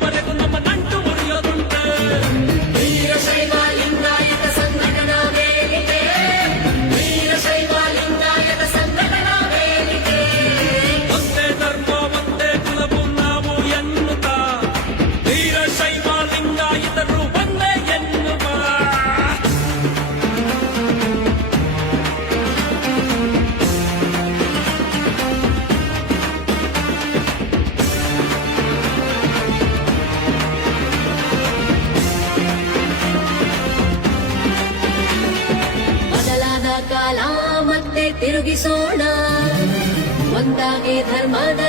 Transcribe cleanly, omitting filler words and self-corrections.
ಕೊನೆಯವರೆಗೂ ನಮ್ಮ ನಂಟು ಮುರಿಯೋದುಂಟು. ವೀರಶೈವ ಲಿಂಗಾಯತ ಸಂಘಟನಾ ವೇದಿಕೆ, ವೀರಶೈವ ಲಿಂಗಾಯತ ಸಂಘಟನಾ ವೇದಿಕೆ. ಒಂದೇ ಧರ್ಮ ಒಂದೇ ಕುಲವು ನಾವು ಎನ್ನುತ್ತ ವೀರಶೈವ ಲಿಂಗಾಯತರು ಒಂದೇ ಎನ್ನುವ. ಬದಲಾದ ಕಾಲ ಮತ್ತೆ ತಿರುಗಿಸೋಣ, ಒಂದಾಗಿ ಧರ್ಮದ